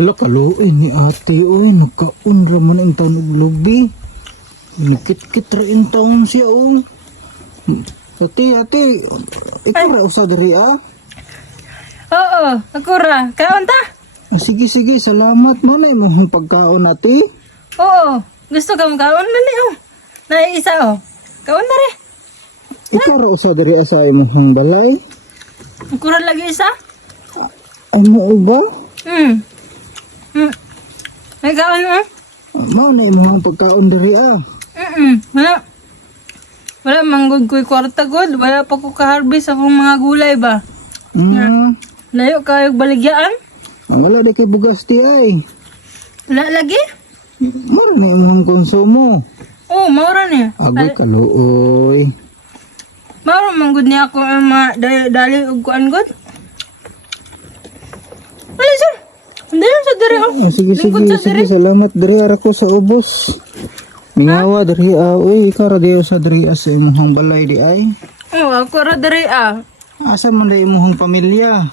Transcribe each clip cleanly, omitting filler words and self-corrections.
Hala kaluoy ni ate oy, nagkaunra man ang taon og lubi. Nagkit-kit ra ang taon siya oh. Ate, ikaw ra usa diri ah. Oo, ako ra. Kaon ta? Sige, salamat mo na imong pagkaon ate. Oo, gusto ka kaon dali oh. Naisa oh. Kaon na rin. Ikaw ra usa diri sa imong balay. Ako ra lagi isa? Ay mo ba? May kaon oh. Mao na imong pagkaon diri ah. Wala. Wala manggod ko'y kwarta god. Wala pa ko ka-harvest akong mga gulay ba. Layo kayong baligyaan. Wala di kay bugas ti ay. Wala lagi? Mara na imong konsumo. Oo, maura niya. Agoy kaluoy. Maura manggod niya ako ang mga dali og kuan god. Wala sir. Hindi lang sa diri oh. Sige, Lingkod sa diri. salamat diri ara ko sa ubos. Mingawa diri uy, ikaw ra diyo sa diri sa imong balay di ay. Oo, ako ra diri ah. Asa man di imong pamilya?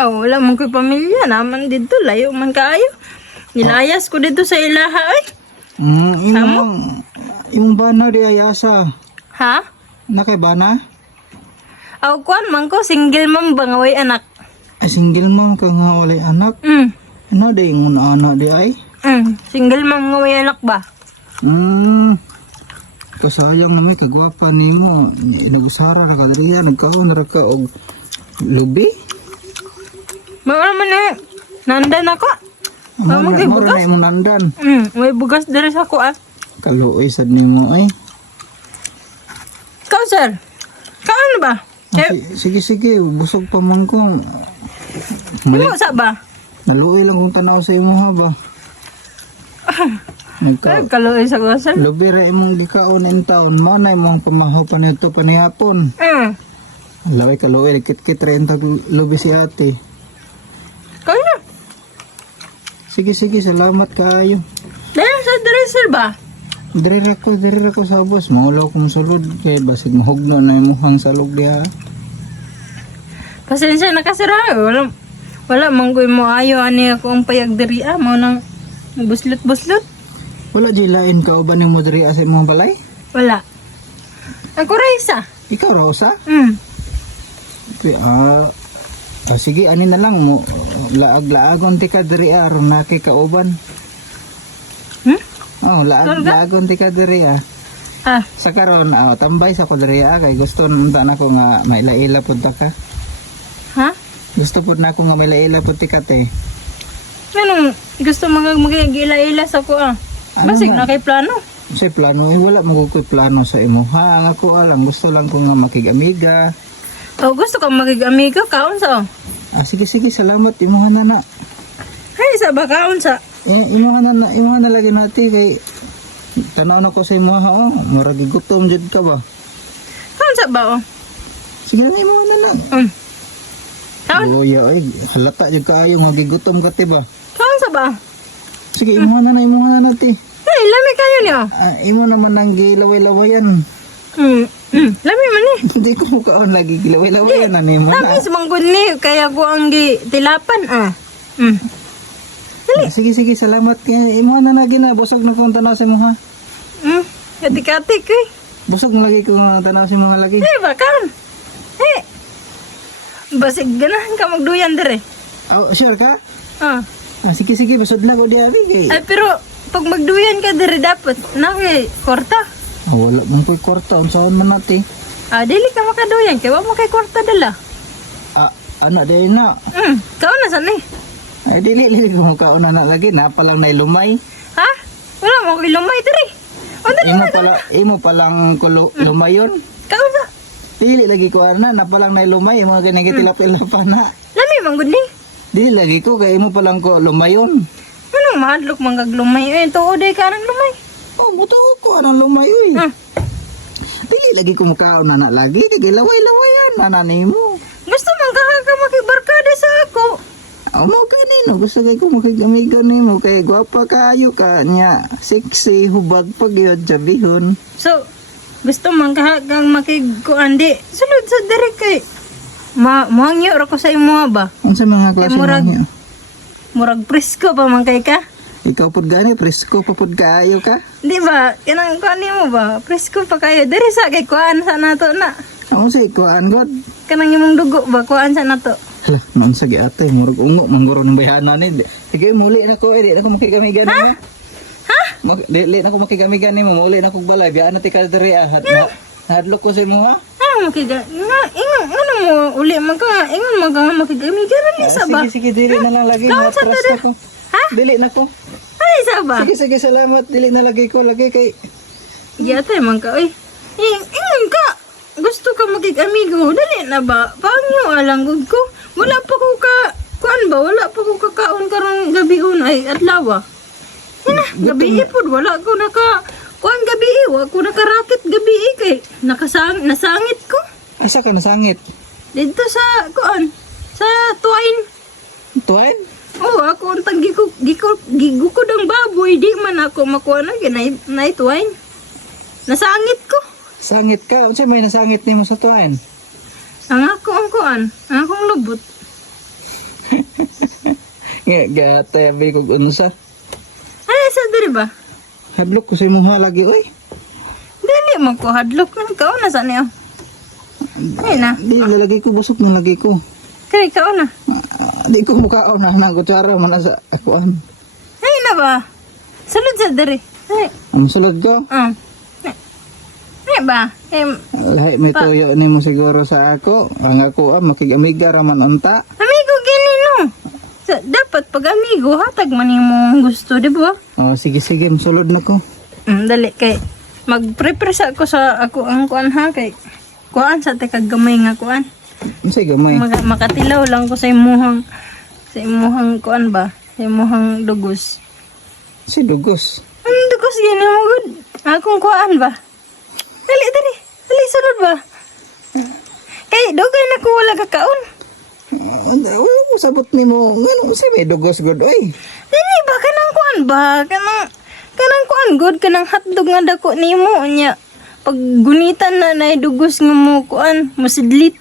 Wala man ko'y pamilya naman dito. Layo man kaayo. Nilayas ko dito sa ilaha ay. Imong bana di ay asa. Ha? Nakay bana? Kuan man ko, single mom bangaway anak. Ay single man ka nga walay anak. Ano di ingon anak di ay? Single mom ngaway anak ba? Kasayang na may kagwapa nimo. Nagusara na ka diri nagkaon ra ka og lubi. Maura man eh. Nandan ako. Mamo kay Mura bugas. na imong nandan. May bugas diri sa ako ah. Kaluoy sad nimo ay. Ikaw sir. Kaano ba? Sige, busog pa man ko. Imo sa ba? Naluoy lang kung tanaw sa imo ha ba. Ay, kaloy sa ko sir. Lubi ra imong gikaon in taon, manay imong pamahaw pa nito panihapon. Laway kaluoy kit-kit ra intag lubi si ate. Kaya. Sige, salamat kaayo. Dahil sa diri sir ba? Diri ra ko sa boss, maulaw kong sulod kay basig mahugno na imong salog diha. Pasensya na kasi ra. Wala manggoy mo ayo ani ako ang payag diri ah. Mao nang buslot. Wala di lain ka uban nimo diri sa imong balay? Wala. Ako ra isa. Ikaw ra usa? Mm. Sige, ani na lang mo. Laag-laagon ti ka diri aron na kay kauban. Laag-laagon ti ka diri Sa karon tambay sa ko diri kay gusto nunta nako nga maila-ila pud ta ka. Ha? Gusto pud nako nga maila-ila pud ti ka te. Anong gusto magila-ila sa ko ah? Basig na kay plano. Sa plano wala magukoy plano sa imo. Ha, ang ako lang gusto lang ko nga makig-amiga. Gusto ka magig-amigo kaon sa. Sige, salamat imuha na. Hay sa ba kaon sa? Imuha na lagi nati kay tanaw na ko sa imuha murag gutom jud ka ba. Kaon sa ba oh? Sige lang imuha na lang. Kaon? Ay, halata jud kaayo nga gigutom ka tiba. Kaon sa ba? Sige, imuha na nati. Hey, lami kayo niyo. Imo naman ang gilaway-lawayan. Lami man eh. Hindi ko mukaon lagi gilaway-lawayan na nimo na. Lami sa manggod ni kaya ko ang tilapan Sige, salamat kay imo na lagi na busog na kong tanaw sa imo ha. Kati-kati ko eh. Busog na lagi ko nga tanaw sa imo lagi. Hey, ba kaon? Hey. Basig ganahan ka magduyan dire. Sure ka? Sige, basod na ko di abi. Ay, pero pag magduyan ka dire dapat kwarta. Wala mong ko'y kwarta unsaon man nati. Dili ka makaduyan kaya wa mo kay kwarta dala. Anak day na. Kaon na san eh. Ay dili ko mukaon na lagi na palang nay lumay. Ha? Wala mo kay lumay dire. Imo palang lumayon. Kaon sa? Dili lagi ko na palang nay lumay mga ganang tilapil na pa na. Lami manggod ni. Dili lagi ko kay imo palang ko lumayon. Anong mahadlok manggag lumay? Tuod ay ka ng lumay. Buto ko anang lumay uy. Dili lagi ko mukaon na lagi kay laway-lawayan na nimo. Gusto man ka makibarkada sa ako. Mo kanino gusto kay ko makigamigan nimo kay gwapa kaayo ka nya sexy hubag pagyod jabihon. So gusto man ka kang makiguan di sulod sa diri kay Muhangyo ra ko sa imo ba? Unsa mga klase murag- niya? Murag presko pa man kay ka. Ikaw pud gani presko pa pud kaayo ka. Di ba? Kanang kuan mo ba? Presko pa kayo. Diri sa kay kuan sa nato na. Amo say kuan god. Kanang imong dugo ba kuan sa nato. Hala, naon sa giatay murag ungo mangguro ng bayana ni. Sige muli na ko di na ko makigamigan mo. Ha? Dili na ko makigamigan nimo, muli na ko balay biya na ti ka diri hadlok ko sa imo ha. Makiga. Ingon mo uli magka ingon makigamigan ni sa ba? Sige dili na lang lagi Kaon sa matras tada? na ko. Ha? Dili na ko. Ay sa ba? Sige salamat dili na lagi ko lagi kay Yatay man ka oy. Ingon ka. Gusto ka makig-amigo, dali na ba? Pangyo alanggod ko. Wala pa ko ka kuan ba? Wala pa ko kakaon karong gabi ay adlaw. Gabi ipod wala ko naka kuan gabi wa ko nakarakit gabi kay nasangit ko. asa ka nasangit. Dito sa kuan sa tuwain. Tuan? Oh, ako ang gigukod ang baboy, di man ako makuha na tuwain. Nasangit ko. Sangit ka? Unsa may nasangit nimo sa tuan? Ang ako ang kuan, ang akong lubot. Nga gatay abi kog unsa. Ay, sa diri ba? Hadlok ko sa imong lagi oy. Dili man ko hadlok na ikaw na sa niyo. Ay na, Di lalagay ko busog na lagi ko. kay ikaw na. Di ko mukaon na nang kutsara man sa akuan. Ay na ba? Sulod sa diri. Ay, Ang sulod ko. Ay ba? Lahi may tuyo nimo siguro sa ako. Ang ako makigamiga raman unta. Amigo gini no. Dapat pag amigo hatag man imong gusto, di ba? Oh sige sulod na ko. Dali kay mag-prepare sa ako sa ako ang kuan ha kay kuan sa te kag gamay nga kuan. Sige may. Makatilaw lang ko sa imuhang kuan ba? Sa imuhang dugos. Si dugos. Ang dugos gani mo gud. Akong kuan ba? Dali sunod ba? Kay dugay na ko wala kakaon. Sabot nimo ngano sa may dugos god oy. Dili ba kanang kuan ba? Kanang kuan good kanang hotdog nga dako nimo nya. Pag gunitan na dugos nga mo kuan, musidlit.